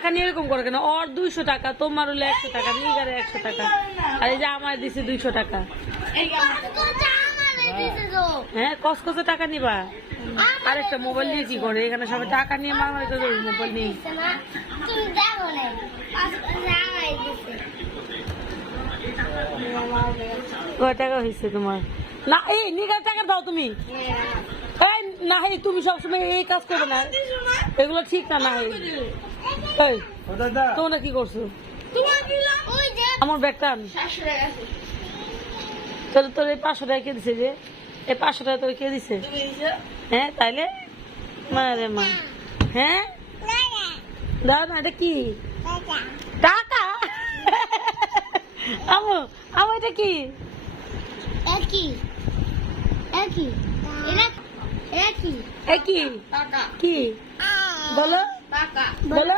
টাকা নিয়ে এরকম করে কেন? ওর 200 টাকা, তোমার হলো 100 টাকা, নিগারে 100 টাকা, আর এই যে আমার দিছে 200 টাকা। হ্যাঁ, কসকসে টাকা নিবা। আরেকটা মোবাইল নিয়ে কি করে? এখানে সবাই টাকা নিয়ে মারামারি করে, মোবাইল নিয়ে। কয় টাকা হয়েছে তোমার? না, এই নিগার টাকা দাও তুমি। এই না, তুমি সবসময় এই কাজ করবে না, এগুলো ঠিক না। না, তোমরা কি করছো? আমার ব্যাগটা তোর এই 500 টাকা কে দিছে? যে এই 500 টাকা তোর কে দিছে? হ্যাঁ, তাইলে মা রে মা। হ্যাঁ, দাও না। এটা কি টাকা? আমু আমু, এটা কি? কি বলো, বলো।